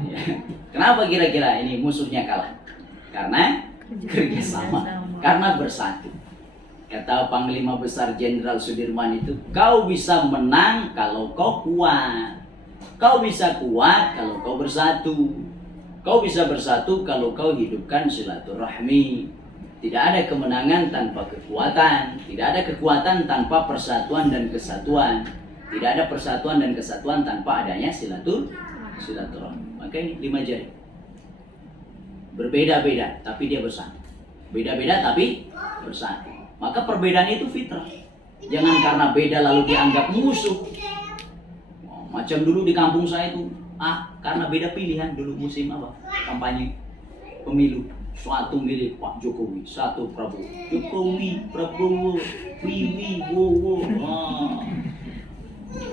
Ya. Kenapa kira-kira ini musuhnya kalah? Karena kerjasama, karena bersatu. Kata Panglima Besar Jenderal Sudirman itu, kau bisa menang kalau kau kuat. Kau bisa kuat kalau kau bersatu. Kau bisa bersatu kalau kau hidupkan silaturahmi. Tidak ada kemenangan tanpa kekuatan. Tidak ada kekuatan tanpa persatuan dan kesatuan. Tidak ada persatuan dan kesatuan tanpa adanya silaturahmi. Maka ini 5 jari. Berbeda-beda tapi dia bersatu. Beda-beda tapi bersatu. Maka perbedaan itu fitrah. Jangan karena beda lalu dianggap musuh. Macam dulu di kampung saya itu, karena beda pilihan dulu musim apa? Kampanye pemilu. Satu milih Pak Jokowi, satu Prabowo. Jokowi, Prabowo, Wiwi, Wowo.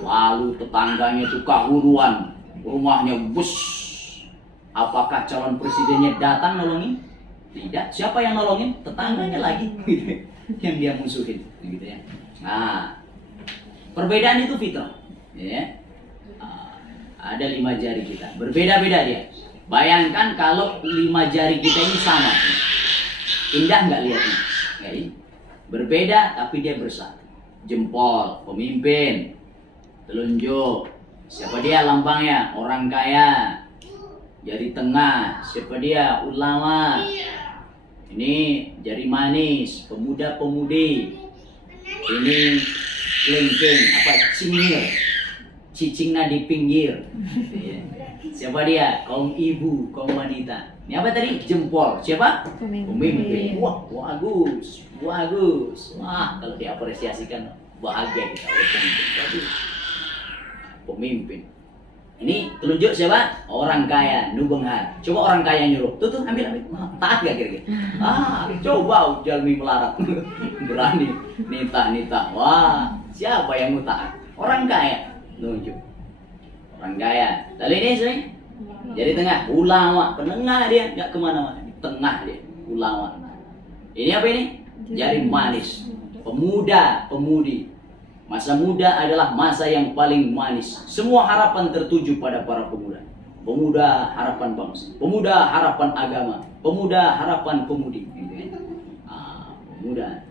Lalu tetangganya itu kahuruan, rumahnya bus. Apakah calon presidennya datang nolongin? Tidak. Siapa yang nolongin? Tetangganya lagi. Yang dia musuhin, gitu ya. Nah, perbedaan itu fitrah, ya. Ada 5 jari kita, berbeda-beda dia. Bayangkan kalau 5 jari kita ini sama, indah nggak lihatnya? Nggak ini. Berbeda tapi dia bersatu. Jempol, pemimpin. Telunjuk, siapa dia lambangnya? Orang kaya. Jari tengah, siapa dia? Ulama. Ini jari manis, pemuda-pemudi. Ini kelingking, cingir, cicingnya di pinggir. Siapa dia? Kaum ibu, kaum wanita. Ini apa tadi? Jempol. Siapa? Pemimpin. Wah, bagus, bagus. Wah, kalau diapresiasikan bahagia kita. Pemimpin. Ini telunjuk siapa? Orang kaya, nubenghar. Coba orang kaya nyuruh, tuh ambil. Taat gak kira-kira? Coba Jalmi melarat. Berani, nita. Wah, siapa yang mau taat? Orang kaya, nunjuk. Orang kaya. Lalu ini sih, jadi tengah, ulama, penengah dia, nggak kemana-mana. Tengah dia, ulama. Ini apa ini? Jari manis, pemuda, pemudi. Masa muda adalah masa yang paling manis. Semua harapan tertuju pada para pemuda. Pemuda harapan bangsa, pemuda harapan agama, pemuda harapan pemudi. Pemuda.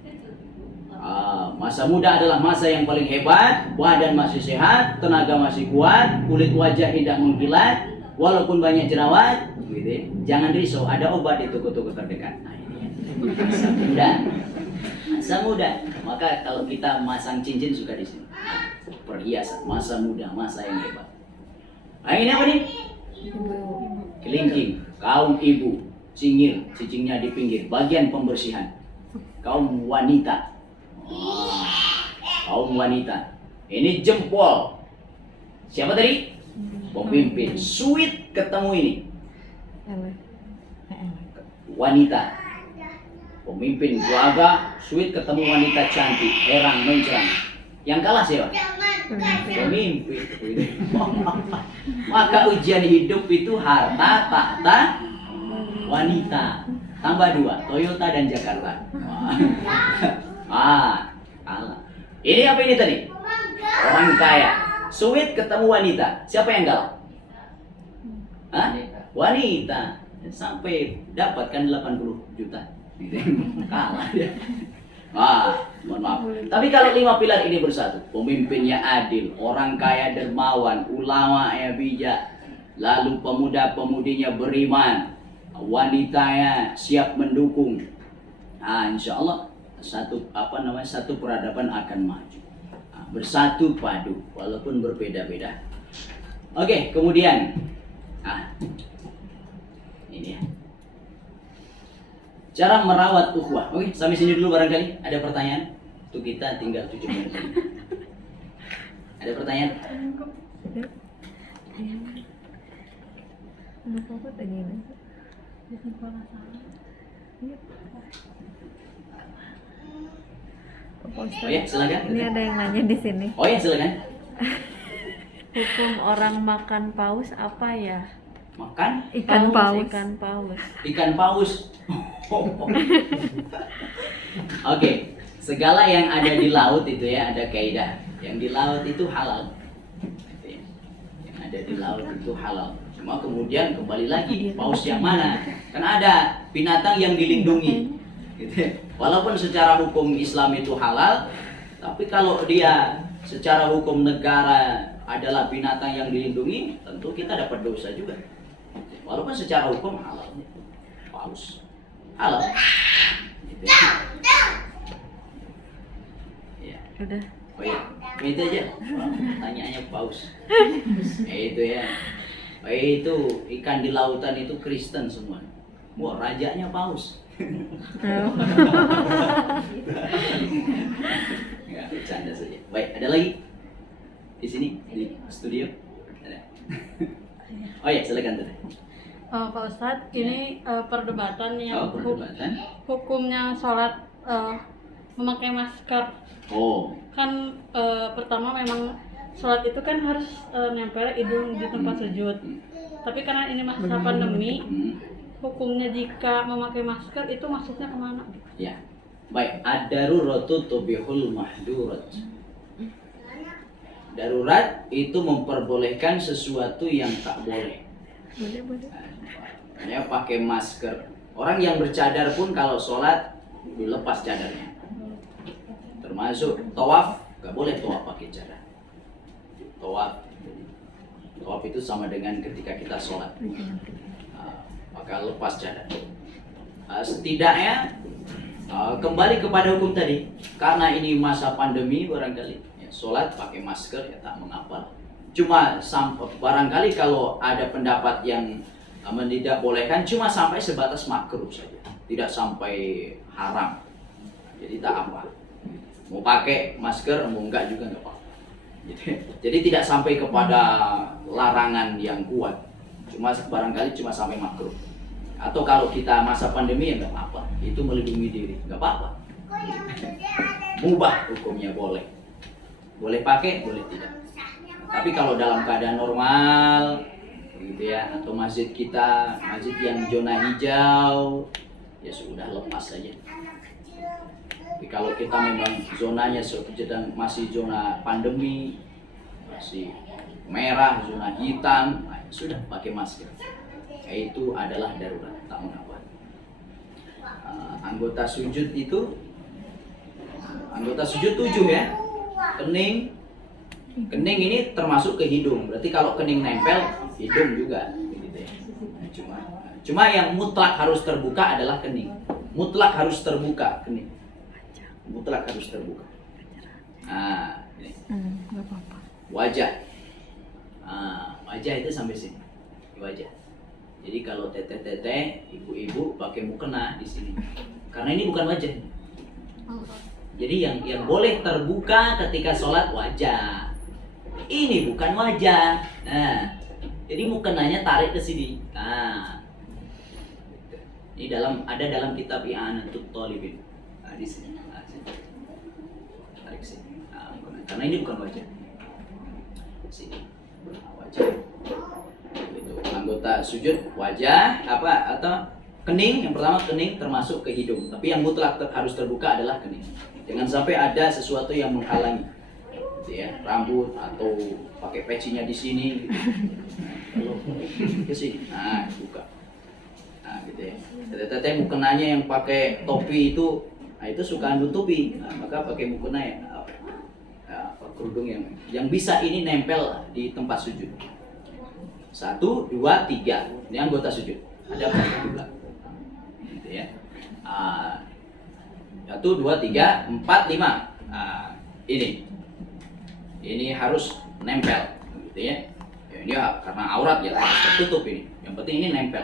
Masa muda adalah masa yang paling hebat. Badan masih sehat, tenaga masih kuat, kulit wajah tidak mengkilat, walaupun banyak jerawat. Gitu. Jangan risau, ada obat di toko-toko terdekat. Nah, ini masa muda. Masa muda. Maka kalau kita masang cincin suka di sini. Perhiasan masa muda, masa yang hebat. Nah, ini apa nih? Kelingking, kaum ibu, cingir, cicingnya di pinggir, bagian pembersihan. Kaum wanita. Kaum wanita. Ini jempol. Siapa tadi? Pemimpin. Sweet ketemu ini. Wanita. Pemimpin gagah, sweet ketemu wanita cantik, herang mencerang. Yang kalah siapa? Pemimpin. Maka ujian hidup itu harta, tahta, wanita. Tambah 2, Toyota dan Jakarta. Kalah. Ini apa ini tadi? Orang kaya. Sweet ketemu wanita. Siapa yang kalah? Wanita. Sampai dapatkan 80 juta. Kalah dia. Mohon maaf. Tapi kalau 5 pilar ini bersatu, pemimpinnya adil, orang kaya dermawan, ulama ya bijak, lalu pemuda-pemudinya beriman, wanitanya siap mendukung. Insya Allah satu peradaban akan maju. Bersatu padu walaupun berbeda-beda. Oke, kemudian ini ya. Cara merawat ukhuwah. Oke, sampai sini dulu barangkali. Ada pertanyaan? Untuk kita tinggal 7 menit lagi. Ada pertanyaan? Oh ya, silakan. Ini ada yang nanya di sini. Oh ya, silakan. Hukum orang makan paus apa ya? Makan Ikan paus. ikan paus. Oke, segala yang ada di laut itu ya ada kaidah. Yang di laut itu halal. ada di laut itu halal. Cuma kemudian kembali lagi paus yang mana? Kan ada binatang yang dilindungi. Gitu. Walaupun secara hukum Islam itu halal, tapi kalau dia secara hukum negara adalah binatang yang dilindungi, tentu kita dapat dosa juga. Walaupun secara hukum halal, paus halal. Gitu. Ya. Udah. Oh iya, itu aja. Tanyaannya paus. Itu ya. Itu ikan di lautan itu Kristen semua. Wah, rajanya paus. Ya, bercanda saja. Baik, ada lagi di sini di studio? Ada. Oh ya, silakan tuh. Pak Ustadz, ini perdebatan yang Perdebatan. hukumnya sholat memakai masker. Oh, Kan pertama memang sholat itu kan harus nempel hidung di tempat sujud. Tapi karena ini masa pandemi, hukumnya jika memakai masker itu maksudnya kemana? ya. Baik, ad-daruratu tubihul mahdurat. Darurat itu memperbolehkan sesuatu yang tak boleh. Boleh. Makanya pakai masker. Orang yang bercadar pun kalau sholat dilepas cadarnya. Termasuk tawaf, gak boleh tawaf pakai cadar. Tawaf itu sama dengan ketika kita sholat. Maka lepas cadar. Setidaknya kembali kepada hukum tadi, karena ini masa pandemi barangkali ya, sholat pakai masker ya tak mengapa. Cuma barangkali kalau ada pendapat yang tidak bolehkan, cuma sampai sebatas makruh saja, tidak sampai haram. Jadi tak apa. Mau pakai masker, mau enggak juga enggak apa-apa. Jadi tidak sampai kepada larangan yang kuat. Cuma barangkali cuma sampai makruh. Atau kalau kita masa pandemi ya enggak apa-apa. Itu melindungi diri, enggak apa-apa. Mubah hukumnya boleh. Boleh pakai, boleh tidak. Tapi kalau dalam keadaan normal gitu ya, atau masjid kita, masjid yang zona hijau, ya sudah lepas saja. Tapi kalau kita memang zonanya sedang masih zona pandemi, masih merah, zona hitam, nah, sudah pakai masker. Itu adalah darurat, tak mengapa. Anggota sujud itu, anggota sujud 7 ya. Kening ini termasuk ke hidung. Berarti kalau kening nempel, hidung juga. Gitu ya. Cuma yang mutlak harus terbuka adalah kening. Mutlak harus terbuka kening. Mutlak harus terbuka. Nah, ini. Nggak apa-apa. Wajah. Wajah itu sampai sini. Wajah. Jadi kalau teteh-teteh, ibu-ibu pakai mukena di sini. Karena ini bukan wajah. Jadi yang boleh terbuka ketika sholat wajah. Ini bukan wajah. Nah, jadi mukenanya tarik ke sini. Nah, ini ada dalam kitab I'anatut Thalibin. Nah, di sini. Nah, sini. Tarik sini. Nah, karena ini bukan wajah. Sini. Nah, wajah. Itu anggota sujud wajah atau kening. Yang pertama kening termasuk ke hidung. Tapi yang mutlak harus terbuka adalah kening. Jangan sampai ada sesuatu yang menghalangi, gitu ya, rambut atau pakai pecinya di sini, gitu. Kalau ke sini, nah buka, nah gitu ya. Teteh mukenanya yang pakai topi itu, nah itu suka nutupi, nah, maka pakai mukena ya, kerudung yang bisa ini nempel di tempat sujud. 1, 2, 3, ini anggota sujud. Ada apa juga, gitu ya. 1, 2, 3, 4, 5. Nah, ini harus nempel, gitu ya. Ini karena aurat ya harus tertutup ini. Yang penting ini nempel.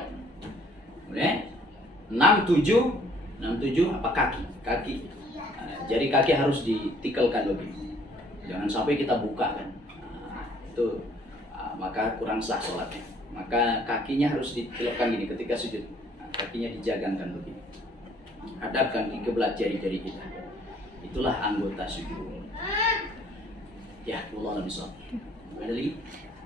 Kemudian 6, 7 apa kaki. Nah, jari kaki harus ditikelkan begini. Jangan sampai kita buka kan. Nah, itu maka kurang sah sholatnya. Maka kakinya harus ditikelkan gini ketika sujud. Nah, kakinya dijagangkan begini. Hadapkan ke kiblat jari-jari kita. Itulah anggota sujud. Ya, Allah bisa. Ada lagi?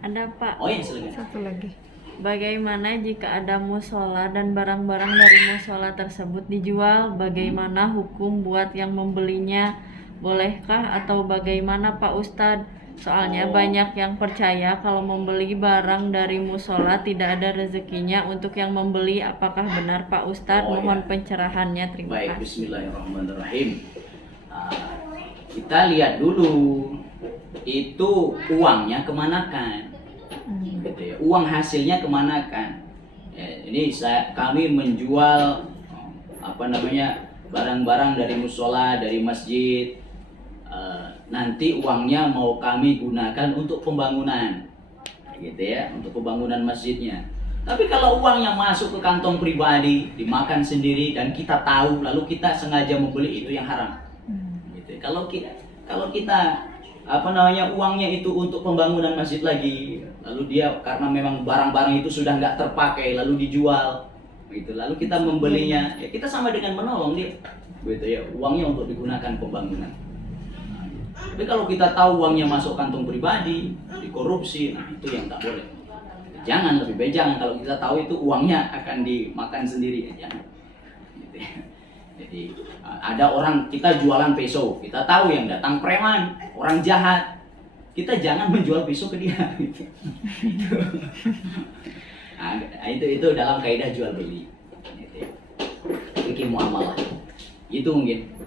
Ada Pak. Oh ya, silakan. Satu lagi. Bagaimana jika ada musola dan barang-barang dari musola tersebut dijual? Bagaimana hukum buat yang membelinya? Bolehkah atau bagaimana Pak Ustadz? Soalnya banyak yang percaya kalau membeli barang dari musola tidak ada rezekinya. Untuk yang membeli, apakah benar Pak Ustadz? Oh, Mohon ya. pencerahannya, terima Baik, kasih. bismillahirrahmanirrahim. Kita lihat dulu itu uangnya kemanakan, gitu ya. Uang hasilnya kemanakan. Ini kami menjual barang-barang dari musola, dari masjid. Nanti uangnya mau kami gunakan untuk pembangunan, gitu ya, untuk pembangunan masjidnya. Tapi kalau uangnya masuk ke kantong pribadi, dimakan sendiri dan kita tahu, lalu kita sengaja membeli, itu yang haram. Gitu. Kalau kita uangnya itu untuk pembangunan masjid lagi, lalu dia karena memang barang-barang itu sudah nggak terpakai, lalu dijual, gitu. Lalu kita membelinya, ya kita sama dengan menolong dia, gitu ya. Uangnya untuk digunakan pembangunan. Tapi kalau kita tahu uangnya masuk kantong pribadi, dikorupsi, nah itu yang tak boleh. Jangan, lebih baik jangan. Kalau kita tahu itu uangnya akan dimakan sendiri, ya jangan. Gitu ya. Jadi ada orang, kita jualan peso, kita tahu yang datang preman, orang jahat, kita jangan menjual peso ke dia. Gitu. Nah, itu dalam kaidah jual beli. Gitu. Fikih muamalah. Itu mungkin.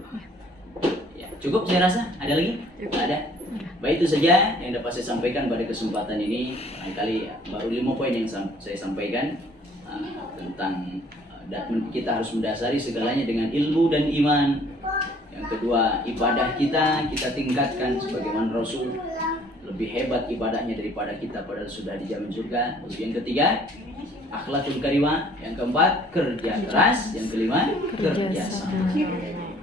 Cukup saya rasa, ada lagi? Tidak ada. Baik, itu saja yang dapat saya sampaikan pada kesempatan ini. Barangkali baru 5 poin yang saya sampaikan tentang kita harus mendasari segalanya dengan ilmu dan iman. Yang kedua, ibadah kita tingkatkan sebagaimana Rasul, lebih hebat ibadahnya daripada kita padahal sudah dijamin surga. Lalu yang ketiga, akhlakul karimah. Yang keempat, kerja keras. Yang kelima, kerja sama.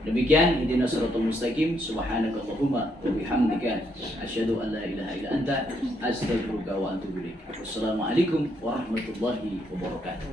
Demikian, ihdinas siratal mustaqim. Subhanakallahumma wa bihamdika asyhadu an la ilaha illa anta astaghfiruka wa atubu ilaik. Wassalamualaikum warahmatullahi wabarakatuh.